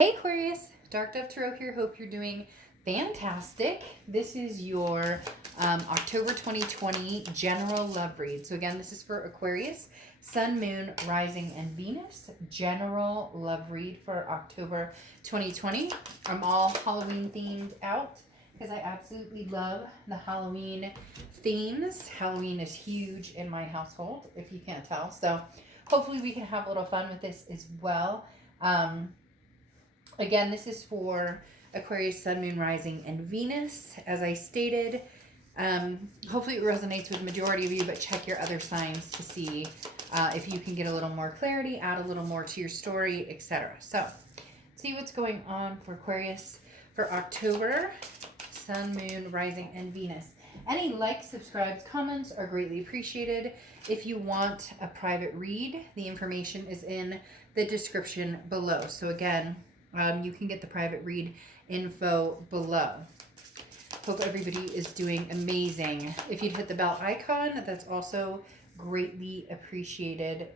Hey Aquarius, Dark Dove Tarot here. Hope you're doing fantastic. This is your October 2020 general love read. So again, this is for Aquarius, Sun, Moon, Rising, and Venus. General love read for October 2020. I'm all Halloween themed out because I absolutely love the Halloween themes. Halloween is huge in my household, if you can't tell. So hopefully we can have a little fun with this as well. Again, this is for Aquarius, Sun, Moon, Rising, and Venus. As I stated, hopefully it resonates with the majority of you, but check your other signs to see if you can get a little more clarity, add a little more to your story, etc. So, see what's going on for Aquarius for October, Sun, Moon, Rising, and Venus. Any likes, subscribes, comments are greatly appreciated. If you want a private read, the information is in the description below. So again, you can get the private read info below. Hope everybody is doing amazing. If you'd hit the bell icon, that's also greatly appreciated.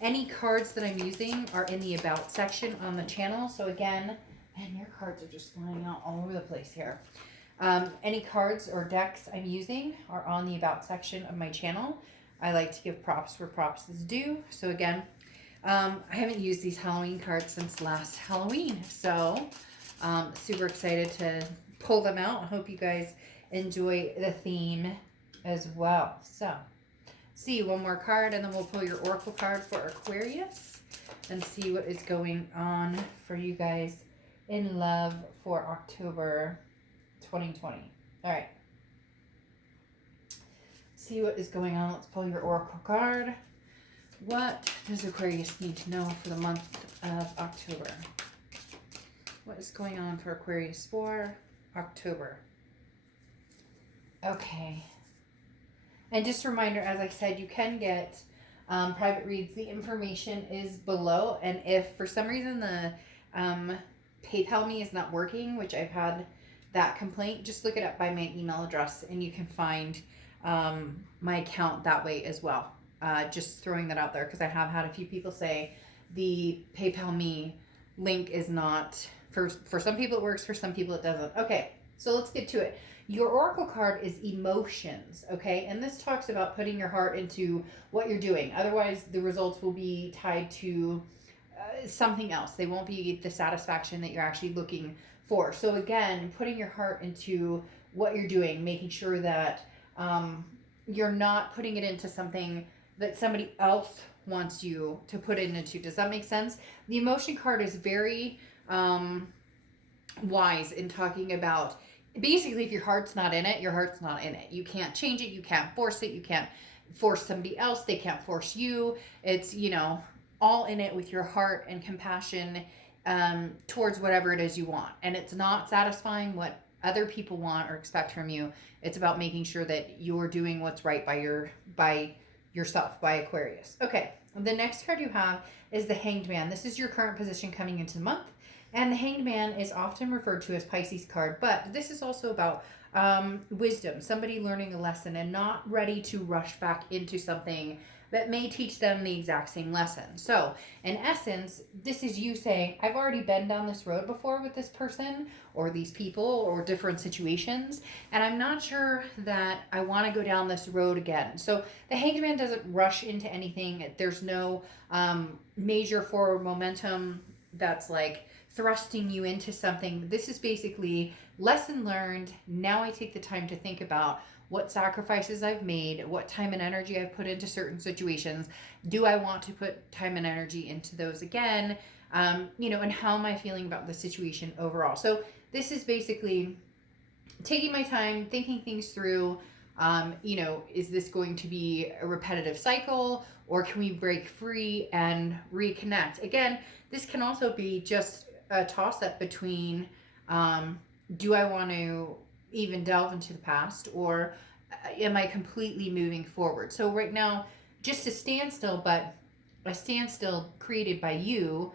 Any cards that I'm using are in the About section on the channel. So again, man, your cards are just flying out all over the place here. Any cards or decks I'm using are on the About section of my channel. I like to give props where props is due. So again, I haven't used these Halloween cards since last Halloween, so super excited to pull them out. I hope you guys enjoy the theme as well. So, see one more card, and then we'll pull your Oracle card for Aquarius and see what is going on for you guys in love for October 2020. All right. See what is going on. Let's pull your Oracle card. What does Aquarius need to know for the month of October? What is going on for Aquarius for October? Okay. And just a reminder, as I said, you can get private reads. The information is below. And if for some reason the PayPal me is not working, which I've had that complaint, just look it up by my email address and you can find my account that way as well. Just throwing that out there because I have had a few people say the PayPal me link is not, for some people it works, for some people it doesn't. Okay, so let's get to it. Your Oracle card is emotions, okay? And this talks about putting your heart into what you're doing. Otherwise, the results will be tied to something else. They won't be the satisfaction that you're actually looking for. So again, putting your heart into what you're doing, making sure that you're not putting it into something that somebody else wants you to put it into. Does that make sense? The emotion card is very wise in talking about, basically, if your heart's not in it, your heart's not in it. You can't change it. You can't force it. You can't force somebody else. They can't force you. It's, all in it with your heart and compassion towards whatever it is you want. And it's not satisfying what other people want or expect from you. It's about making sure that you're doing what's right by yourself, by Aquarius. Okay, the next card you have is the Hanged Man. This is your current position coming into the month. And the Hanged Man is often referred to as Pisces card, but this is also about wisdom, somebody learning a lesson and not ready to rush back into something that may teach them the exact same lesson. So, in essence, this is you saying, I've already been down this road before with this person or these people or different situations, and I'm not sure that I want to go down this road again. So, the Hanged Man doesn't rush into anything. There's no major forward momentum that's like thrusting you into something. This is basically lesson learned. Now I take the time to think about what sacrifices I've made, what time and energy I've put into certain situations. Do I want to put time and energy into those again? And how am I feeling about the situation overall? So this is basically taking my time, thinking things through. Is this going to be a repetitive cycle, or can we break free and reconnect? Again, this can also be just a toss-up between do I want to even delve into the past, or am I completely moving forward? So right now, just a standstill, but a standstill created by you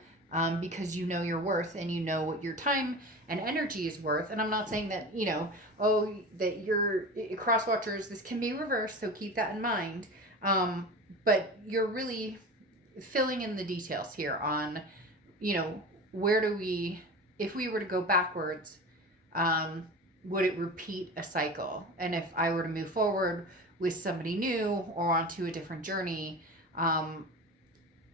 because you know your worth and you know what your time and energy is worth. And I'm not saying that, that you're cross watchers, this can be reversed, so keep that in mind. But you're really filling in the details here on, if we were to go backwards, would it repeat a cycle? And if I were to move forward with somebody new or onto a different journey,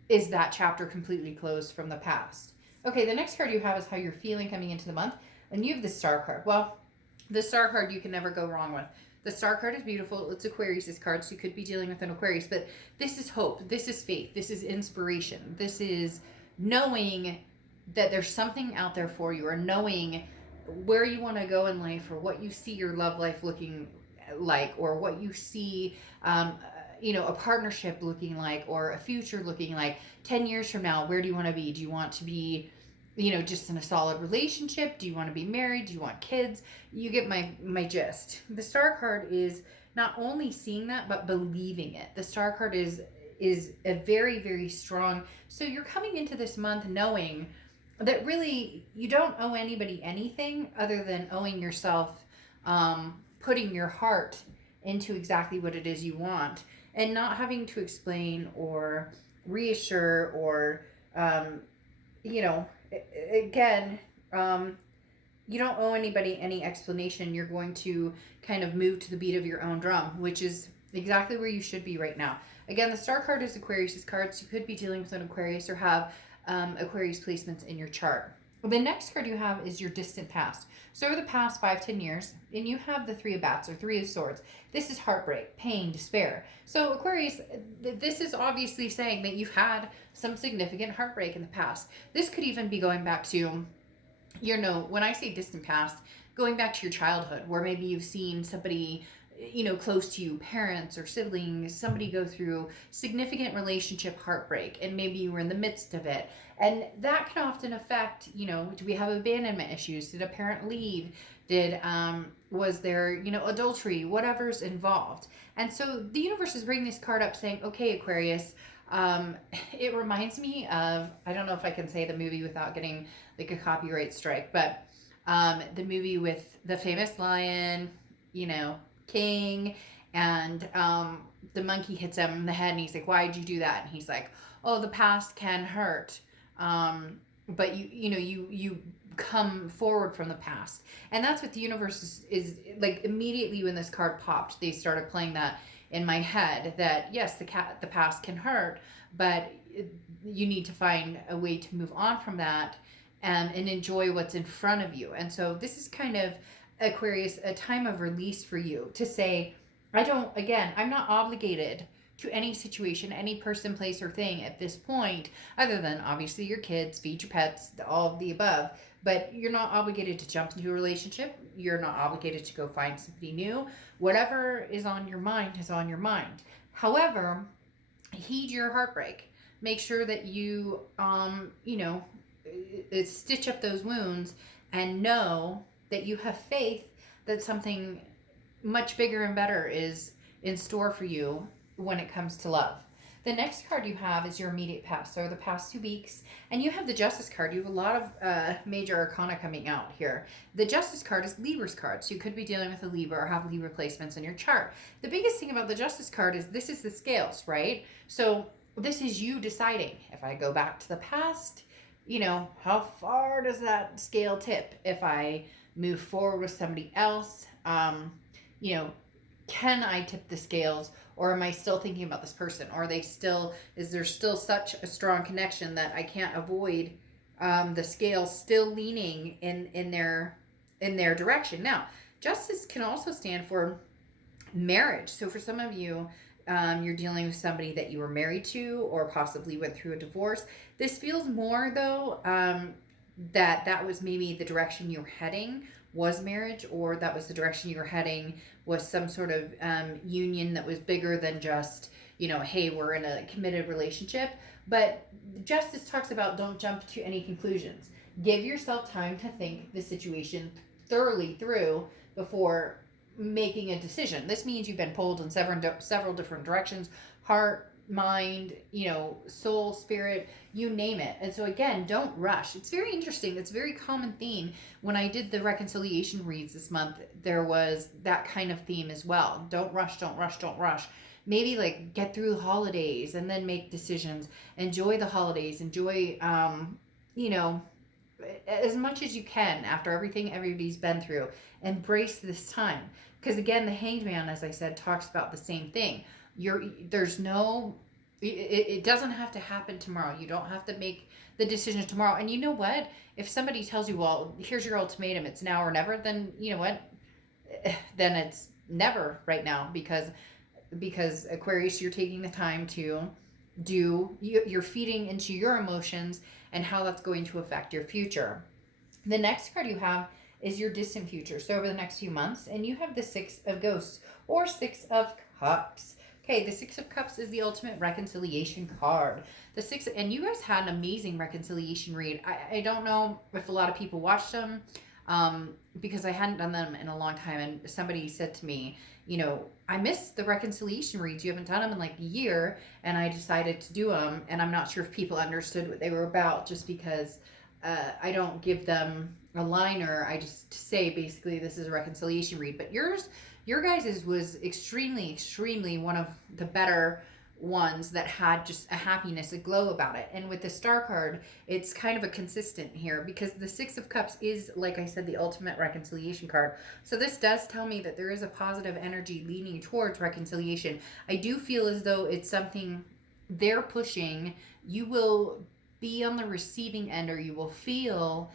is that chapter completely closed from the past? Okay, the next card you have is how you're feeling coming into the month. And you have the Star card. Well, the Star card you can never go wrong with. The Star card is beautiful. It's Aquarius' card, so you could be dealing with an Aquarius. But this is hope. This is faith. This is inspiration. This is knowing that there's something out there for you, or knowing where you want to go in life, or what you see your love life looking like, or what you see a partnership looking like, or a future looking like 10 years from now. Where do you want to be? Do you want to be just in a solid relationship? Do you want to be married? Do you want kids? You get my gist. The Star card is not only seeing that, but believing it. The Star card is a very, very strong. So you're coming into this month knowing that really you don't owe anybody anything other than owing yourself, putting your heart into exactly what it is you want, and not having to explain or reassure or, again, you don't owe anybody any explanation. You're going to kind of move to the beat of your own drum, which is exactly where you should be right now. Again, the Star card is Aquarius' card, so you could be dealing with an Aquarius or have Aquarius placements in your chart. The next card you have is your distant past. So over the past 5-10 years, and you have the Three of Bats or Three of Swords. This is heartbreak, pain, despair. So Aquarius, this is obviously saying that you've had some significant heartbreak in the past. This could even be going back to, when I say distant past, going back to your childhood, where maybe you've seen somebody close to you, parents or siblings, somebody go through significant relationship heartbreak, and maybe you were in the midst of it. And that can often affect, do we have abandonment issues? Did a parent leave? Was there, adultery, whatever's involved. And so the universe is bringing this card up saying, okay, Aquarius, it reminds me of, I don't know if I can say the movie without getting like a copyright strike, but the movie with the famous lion, king, and the monkey hits him in the head, and he's like, why'd you do that? And he's like, oh, the past can hurt, but you come forward from the past. And that's what the universe is like. Immediately when this card popped, they started playing that in my head, that yes, the past can hurt, but you need to find a way to move on from that, and enjoy what's in front of you. And so this is kind of, Aquarius, a time of release for you to say, I'm not obligated to any situation, any person, place, or thing at this point, other than obviously your kids, feed your pets, all of the above. But you're not obligated to jump into a relationship. You're not obligated to go find somebody new. Whatever is on your mind is on your mind. However, heed your heartbreak. Make sure that you, stitch up those wounds, and know that you have faith that something much bigger and better is in store for you when it comes to love. The next card you have is your immediate past, so the past 2 weeks, and you have the Justice card. You have a lot of major arcana coming out here. The Justice card is Libra's card, so you could be dealing with a Libra or have Libra placements in your chart. The biggest thing about the Justice card is this is the scales, right? So this is you deciding, if I go back to the past, how far does that scale tip? If I move forward with somebody else, can I tip the scales, or am I still thinking about this person? Or is there still such a strong connection that I can't avoid the scales still leaning in their direction? Now, Justice can also stand for marriage. So for some of you, you're dealing with somebody that you were married to, or possibly went through a divorce. This feels more, though, that was maybe the direction you were heading was marriage, or that was the direction you were heading was some sort of union that was bigger than just, hey, we're in a committed relationship. But Justice talks about don't jump to any conclusions. Give yourself time to think the situation thoroughly through before making a decision. This means you've been pulled in several different directions: heart, mind, soul, spirit, you name it. And so again, don't rush. It's very interesting. It's a very common theme. When I did the reconciliation reads this month, there was that kind of theme as well. Don't rush, don't rush, don't rush. Maybe like get through the holidays and then make decisions. Enjoy the holidays. Enjoy, as much as you can after everything everybody's been through. Embrace this time, because again, the Hanged Man, as I said, talks about the same thing. There's no, it doesn't have to happen tomorrow. You don't have to make the decision tomorrow. And you know what? If somebody tells you, well, here's your ultimatum, it's now or never, then you know what? Then it's never right now, because Aquarius, you're taking the time to you're feeding into your emotions and how that's going to affect your future. The next card you have is your distant future, so over the next few months, and you have the Six of Ghosts or Six of Cups. Okay, the Six of Cups is the ultimate reconciliation card. The six, and you guys had an amazing reconciliation read. I don't know if a lot of people watched them, because I hadn't done them in a long time, and somebody said to me, you know, I missed the reconciliation reads. You haven't done them in like a year, and I decided to do them, and I'm not sure if people understood what they were about, just because I don't give them a liner. I just say basically this is a reconciliation read. But your guys's was extremely one of the better ones that had just a happiness, a glow about it. And with the Star card, it's kind of a consistent here, because the Six of Cups is, like I said, the ultimate reconciliation card. So this does tell me that there is a positive energy leaning towards reconciliation. I do feel as though it's something they're pushing. You will be on the receiving end, or you will feel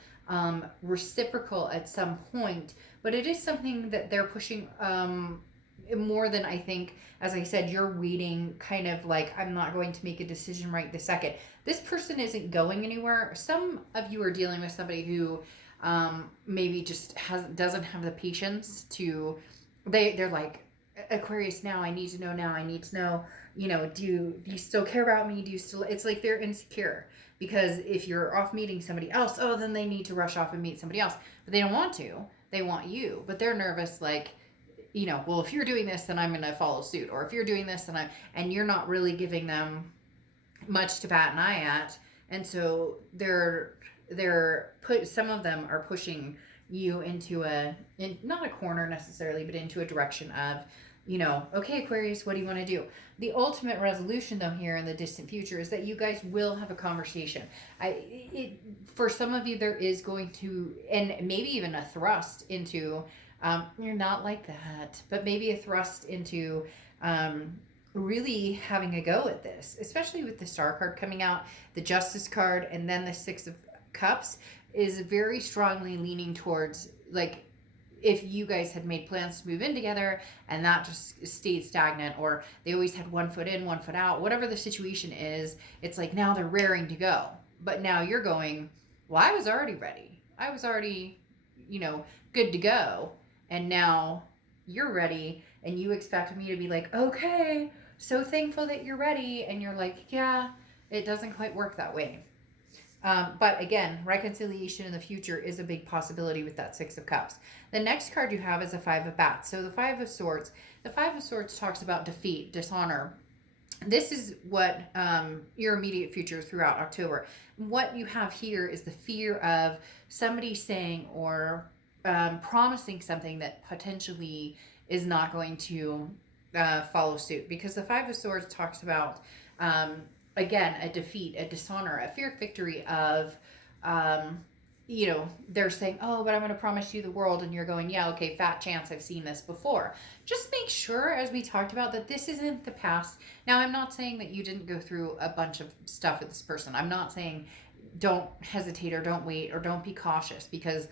reciprocal at some point, but it is something that they're pushing more than I think. As I said, you're waiting, kind of like, I'm not going to make a decision right this second. This person isn't going anywhere. Some of you are dealing with somebody who maybe just doesn't have the patience to, they're like, Aquarius, now I need to know, now I need to know, you know, do you still care about me? Do you still, it's like they're insecure, because if you're off meeting somebody else, oh, then they need to rush off and meet somebody else. But they don't want to. They want you. But they're nervous, like, you know, well, if you're doing this, then I'm going to follow suit. Or if you're doing this, and you're not really giving them much to bat an eye at. And so some of them are pushing you into not a corner necessarily, but into a direction of, you know, okay, Aquarius, what do you want to do? The ultimate resolution, though, here in the distant future is that you guys will have a conversation. For some of you, there is going to, and maybe even a thrust into, you're not like that, but maybe a thrust into really having a go at this, especially with the Star card coming out, the Justice card, and then the Six of Cups is very strongly leaning towards, like, if you guys had made plans to move in together and that just stayed stagnant, or they always had one foot in, one foot out, whatever the situation is, it's like now they're raring to go. But now you're going, well, I was already ready. I was already, you know, good to go. And now you're ready, and you expect me to be like, okay, so thankful that you're ready. And you're like, yeah, it doesn't quite work that way. But again, reconciliation in the future is a big possibility with that Six of Cups. The next card you have is a Five of Bats. So the Five of Swords. The Five of Swords talks about defeat, dishonor. This is what your immediate future throughout October. What you have here is the fear of somebody saying or promising something that potentially is not going to follow suit. Because the Five of Swords talks about again, a defeat, a dishonor, a fear victory of, you know, they're saying, oh, but I'm going to promise you the world. And you're going, yeah, okay, fat chance, I've seen this before. Just make sure, as we talked about, that this isn't the past. Now, I'm not saying that you didn't go through a bunch of stuff with this person. I'm not saying don't hesitate or don't wait or don't be cautious, because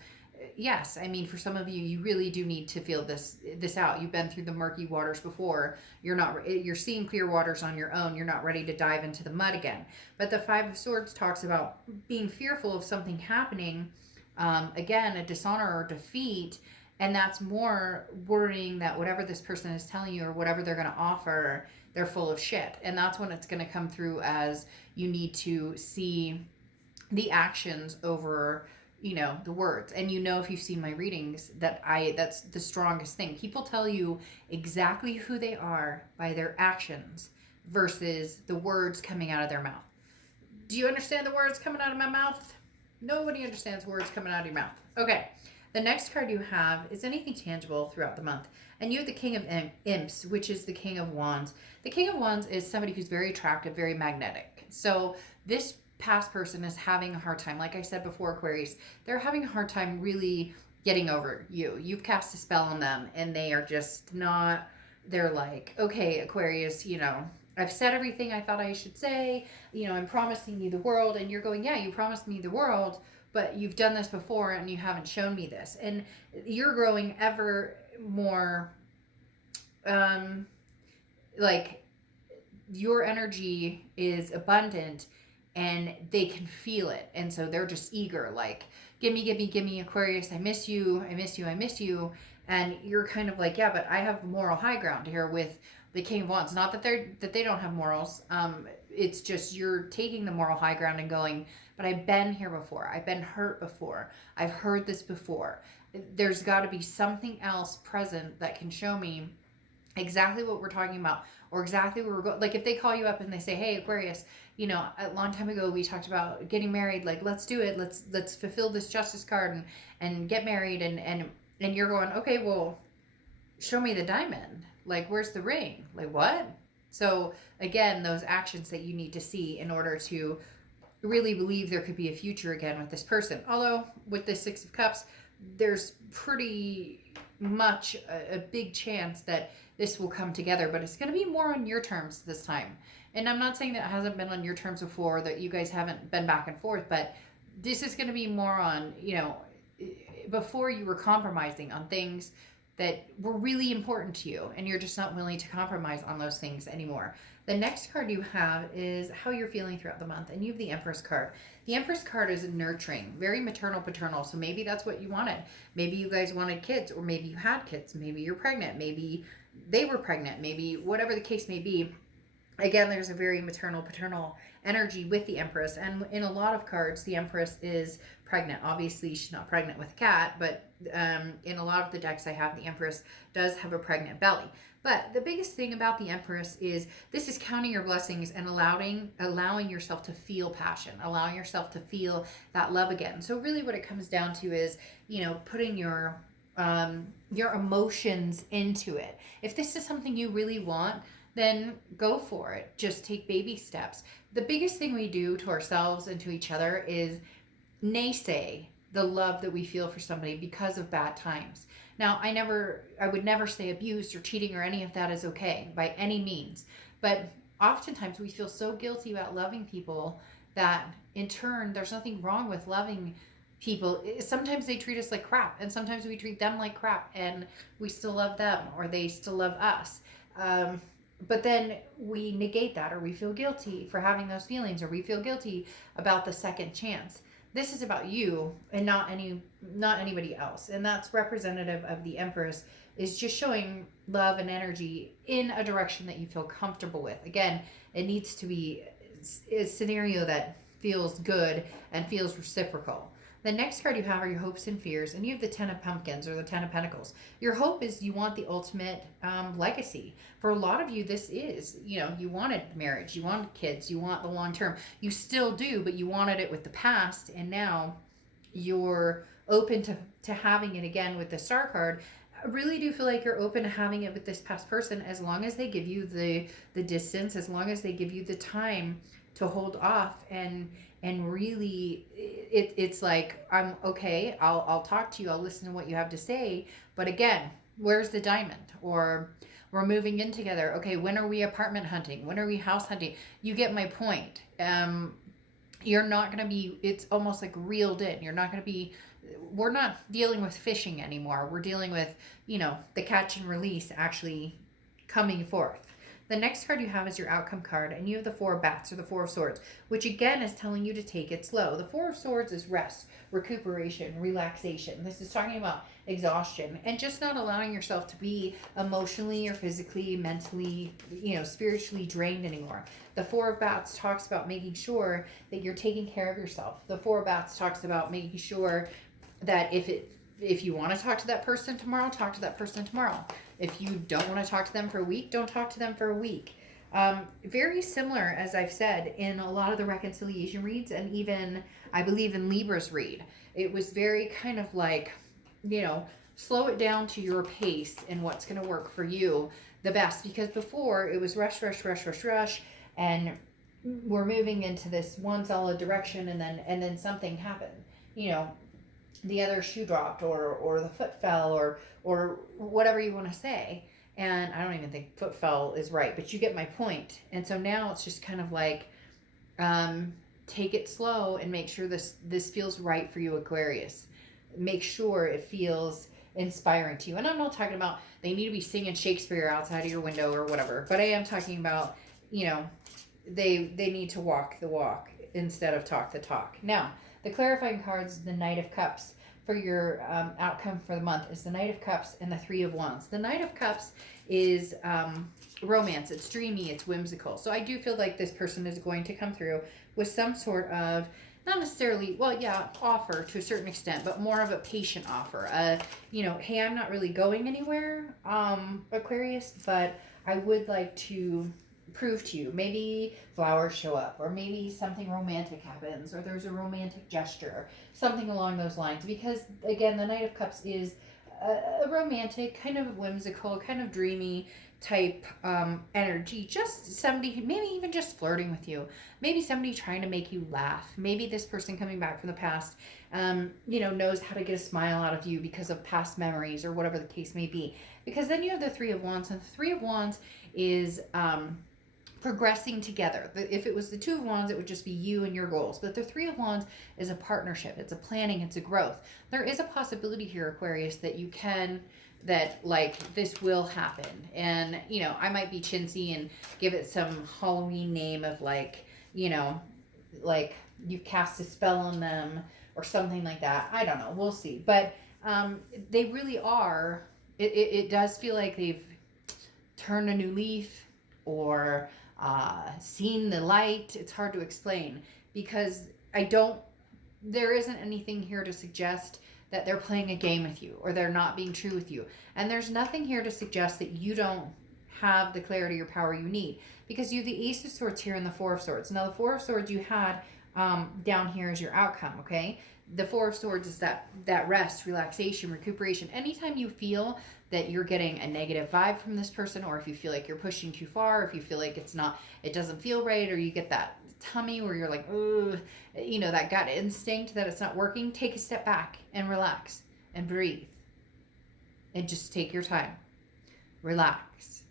yes, I mean, for some of you, you really do need to feel this out. You've been through the murky waters before. You're seeing clear waters on your own. You're not ready to dive into the mud again. But the Five of Swords talks about being fearful of something happening, again, a dishonor or defeat, and that's more worrying that whatever this person is telling you or whatever they're going to offer, they're full of shit. And that's when it's going to come through, as you need to see the actions over, you know, the words. And you know, if you've seen my readings, that's the strongest thing. People tell you exactly who they are by their actions versus the words coming out of their mouth. Do you understand the words coming out of my mouth? Nobody understands words coming out of your mouth. Okay. The next card you have is anything tangible throughout the month. And you have the King of Imps, which is the King of Wands. The King of Wands is somebody who's very attractive, very magnetic. So this past person is having a hard time. Like I said before, Aquarius, they're having a hard time really getting over you. You've cast a spell on them and they are just not, they're like, okay, Aquarius, I've said everything I thought I should say. I'm promising you the world. And you're going, yeah, you promised me the world, but you've done this before and you haven't shown me this. And you're growing ever more, like, your energy is abundant and they can feel it. And so they're just eager, like, gimme, Aquarius. I miss you. And you're kind of like, yeah, but I have moral high ground here with the King of Wands. Not that they don't have morals. It's just you're taking the moral high ground and going, but I've been here before. I've been hurt before. I've heard this before. There's got to be something else present that can show me exactly what we're talking about, or exactly where we're going. Like, if they call you up and they say, hey, Aquarius, a long time ago we talked about getting married, like, let's do it, let's fulfill this justice card and get married, and you're going, okay, well, show me the diamond, like, where's the ring, like, what? So again, those actions that you need to see in order to really believe there could be a future again with this person. Although with the Six of Cups, there's pretty much a big chance that this will come together, but it's going to be more on your terms this time. And I'm not saying that it hasn't been on your terms before, that you guys haven't been back and forth, but this is going to be more on, before you were compromising on things that were really important to you, and you're just not willing to compromise on those things anymore. The next card you have is how you're feeling throughout the month, and you have the Empress card. The Empress card is nurturing, very maternal, paternal, so maybe that's what you wanted. Maybe you guys wanted kids, or maybe you had kids, maybe you're pregnant, maybe they were pregnant, maybe whatever the case may be. Again, there's a very maternal, paternal energy with the Empress, and in a lot of cards, the Empress is pregnant. Obviously, she's not pregnant with a cat, but in a lot of the decks I have, the Empress does have a pregnant belly. But the biggest thing about the Empress is this is counting your blessings and allowing yourself to feel passion, allowing yourself to feel that love again. So really what it comes down to is, putting your emotions into it. If this is something you really want, then go for it. Just take baby steps. The biggest thing we do to ourselves and to each other is naysay the love that we feel for somebody because of bad times. Now, I would never say abuse or cheating or any of that is okay by any means. But oftentimes we feel so guilty about loving people that in turn, there's nothing wrong with loving people. Sometimes they treat us like crap, and sometimes we treat them like crap, and we still love them, or they still love us. But then we negate that, or we feel guilty for having those feelings, or we feel guilty about the second chance. This is about you and not anybody else. And that's representative of the Empress, is just showing love and energy in a direction that you feel comfortable with. Again, it needs to be a scenario that feels good and feels reciprocal. The next card you have are your hopes and fears, and you have the Ten of Pumpkins, or the Ten of Pentacles. Your hope is you want the ultimate legacy. For a lot of you, this is, you wanted marriage, you wanted kids, you want the long term. You still do, but you wanted it with the past, and now you're open to having it again with the Star card. I really do feel like you're open to having it with this past person, as long as they give you the distance, as long as they give you the time to hold off and really it's like, I'm okay, I'll talk to you, I'll listen to what you have to say, but again, where's the diamond? Or we're moving in together. Okay, when are we apartment hunting? When are we house hunting? You get my point. You're not going to be, it's almost like reeled in. You're not going to be, we're not dealing with fishing anymore. We're dealing with, the catch and release actually coming forth. The next card you have is your outcome card, and you have the Four of Bats, or the Four of Swords, which again is telling you to take it slow. The Four of Swords is rest, recuperation, relaxation. This is talking about exhaustion and just not allowing yourself to be emotionally or physically, mentally, spiritually drained anymore. The Four of Bats talks about making sure that you're taking care of yourself. The Four of Bats talks about making sure that if you want to talk to that person tomorrow, talk to that person tomorrow. If you don't want to talk to them for a week, don't talk to them for a week. Very similar, as I've said, in a lot of the reconciliation reads, and even, I believe, in Libra's read. It was very kind of like, slow it down to your pace and what's going to work for you the best. Because before, it was rush, and we're moving into this one solid direction, and then something happened, you know, the other shoe dropped, or the foot fell, or whatever you want to say. And I don't even think foot fell is right, but you get my point. And so now it's just kind of like, take it slow and make sure this feels right for you, Aquarius. Make sure it feels inspiring to you. And I'm not talking about they need to be singing Shakespeare outside of your window or whatever, but I am talking about, you know, they need to walk the walk instead of talk the talk. Now, the clarifying cards, the Knight of Cups, for your outcome for the month is the Knight of Cups and the Three of Wands. The Knight of Cups is romance. It's dreamy. It's whimsical. So I do feel like this person is going to come through with some sort of, not necessarily, well, yeah, offer to a certain extent, but more of a patient offer. You know, hey, I'm not really going anywhere, Aquarius, but I would like to prove to you. Maybe flowers show up, or maybe something romantic happens, or there's a romantic gesture, something along those lines. Because again, the Knight of Cups is a romantic, kind of whimsical, kind of dreamy type energy. Just somebody, maybe even just flirting with you, maybe somebody trying to make you laugh, maybe this person coming back from the past, you know, knows how to get a smile out of you because of past memories or whatever the case may be. Because then you have the Three of Wands, and the Three of Wands is progressing together. If it was the Two of Wands, it would just be you and your goals. But the Three of Wands is a partnership. It's a planning. It's a growth. There is a possibility here, Aquarius, that you can, that like this will happen. And, you know, I might be chintzy and give it some Halloween name of like, you know, like you've cast a spell on them or something like that. I don't know. We'll see. But they really are, it does feel like they've turned a new leaf, or seen the light. It's hard to explain because there isn't anything here to suggest that they're playing a game with you or they're not being true with you. And there's nothing here to suggest that you don't have the clarity or power you need, because you have the Ace of Swords here and the Four of Swords. Now, the Four of Swords you had down here is your outcome, okay? The Four of Swords is that rest, relaxation, recuperation. Anytime you feel that you're getting a negative vibe from this person, or if you feel like you're pushing too far, if you feel like it doesn't feel right, or you get that tummy where you're like, ooh, you know, that gut instinct that it's not working, take a step back and relax and breathe and just take your time. Relax.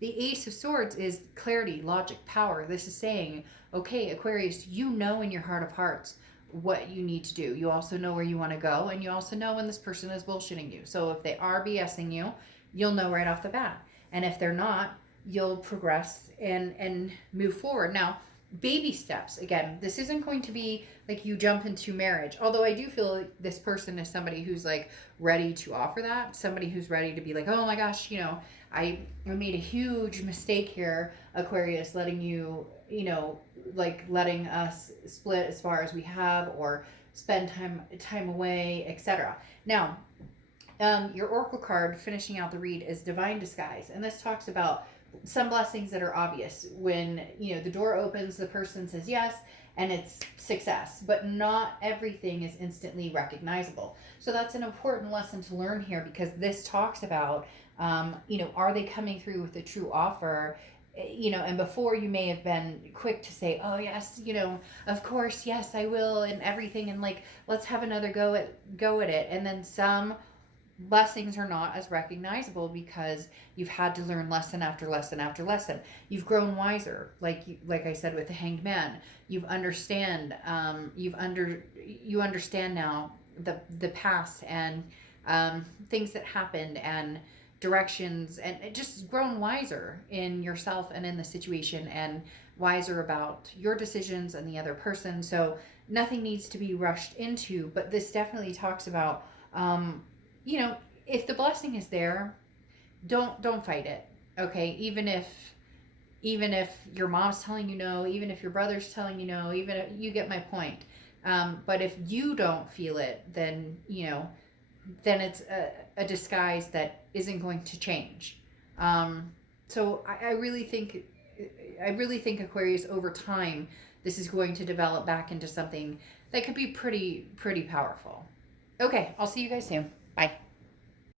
The Ace of Swords is clarity, logic, power. This is saying, okay, Aquarius, you know in your heart of hearts what you need to do. You also know where you want to go, and you also know when this person is bullshitting you. So if they are BSing you, you'll know right off the bat. And if they're not, you'll progress and move forward. Now, baby steps. Again, this isn't going to be like you jump into marriage. Although I do feel like this person is somebody who's like ready to offer that. Somebody who's ready to be like, oh my gosh, you know, I made a huge mistake here, Aquarius, letting you, you know, like letting us split as far as we have, or spend time away, etc. Now, your Oracle card finishing out the read is Divine Disguise. And this talks about some blessings that are obvious. When, you know, the door opens, the person says yes, and it's success. But not everything is instantly recognizable. So that's an important lesson to learn here, because this talks about, you know, are they coming through with a true offer? You know, and before you may have been quick to say, oh yes, you know, of course, yes, I will, and everything, and like, let's have another go at it. And then some blessings are not as recognizable because you've had to learn lesson after lesson after lesson. You've grown wiser, like I said with the Hanged Man. You understand now the past and things that happened and directions, and just grown wiser in yourself and in the situation, and wiser about your decisions and the other person. So nothing needs to be rushed into, but this definitely talks about, you know, if the blessing is there, don't fight it. Okay, even if your mom's telling you no, even if your brother's telling you no, even if you get my point. But if you don't feel it, then, you know, then it's a disguise that isn't going to change. So I really think Aquarius, over time, this is going to develop back into something that could be pretty powerful. Okay, I'll see you guys soon. Bye.